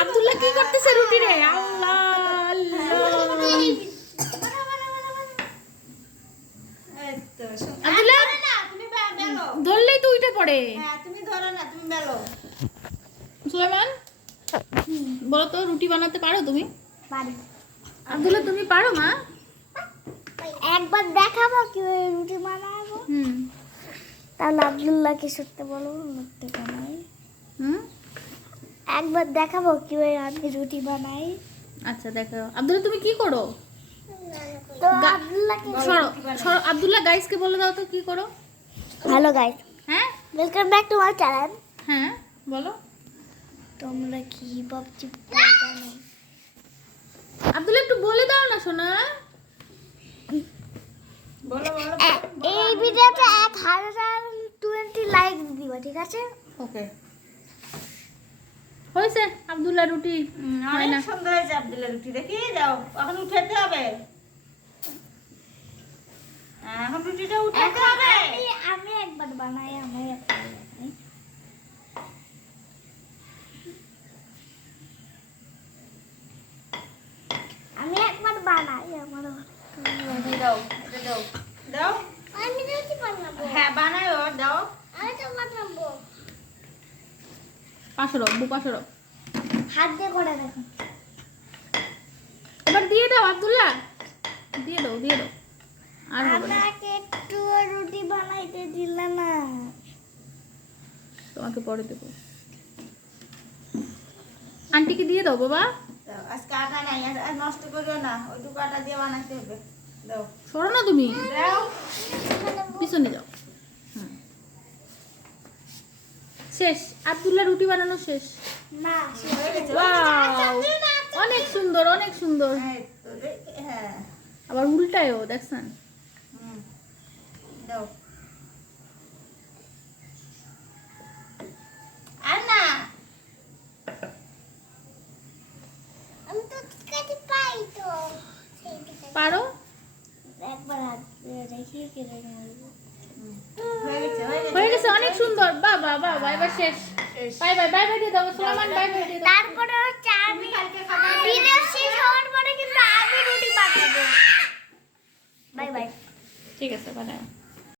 আব্দুল্লাহ কি করতেছে রুটি রে আল্লাহ। আব্দুল্লাহ? ধরলেই তো উঠে পড়ে। তুমি ধরো না, তুমি বেলো। তো রুটি বানাতে পারো তুমি? পারি। আব্দুল্লাহ তুমি পারো মা? একবার দেখাবো কি রুটি বানাবো। হুম। তাহলে আব্দুল্লাহকে সত্যি বলো বানাই। হুম একবার দেখাবো কি আমি রুটি বানাই। আচ্ছা দেখো আব্দুল্লাহ তুমি কি করো? আব্দুল্লাহ গাইসকে বলে দাও তো কি করো। ভালো গাইস হ্যাঁ? Welcome back to my channel হ্যাঁ বলো। তোমরা কি ভাবছি জানো? আব্দুল্লাহ একটু বলে দাও না সোনা। এই ভিডিওতে এক হাজার টোয়েন্টি লাইক দিবা ঠিক আছে? ওকে হয়েছে? আব্দুল্লাহ রুটি হয় অনেক না। সুন্দর হয়েছে আব্দুল্লাহ রুটি। দেখি যাও এখন উঠাতে হবে। হ্যাঁ, এখন রুটিটা উঠাতে হবে। আমি আমি একবার বানাই আমি আমি একবার বানাই আমার দাও দাও দাও। আমি রুটি বানাবো হ্যাঁ বানাও দাও আমি তো বানাবো পাশে রব্বু পাশে রব হাত দিয়ে করে দেখো। এবার দিয়ে দাও আব্দুল্লাহ। দিয়ে দাও দিয়ে দাও। আর আমাকে একটু রুটি বানাইতে দিলে না। তোমাকে পরে দেবো। আন্টিকে দিয়ে দাও বাবা। আজকে আটা নাই আর নষ্ট করিও না ওইটুকু আটা দিয়ে বানাতে হবে। দাও। সরো না তুমি। দাও। পিছনে যাও হুম। শেষ। আব্দুল্লাহ রুটি বানানো শেষ! অনেক সুন্দর অনেক সুন্দর। হ্যাঁ। আবার উল্টায়ও দেখছেন? পারো? একবার দেখি কেটে নেব হয়ে গেছে হয়ে গেছে হয়ে গেছে অনেক সুন্দর বাবা বাবা এবার শেষ। বাই বাই বাই বাই দিয়ে দাও সুলাইমান বাই বাই দিয়ে দাও। তারপরে হচ্ছে আমি ভিডিও শেষ হওয়ার পরে কিন্তু আমি রুটি বানাবো। Bye bye. ঠিক আছে বানাও।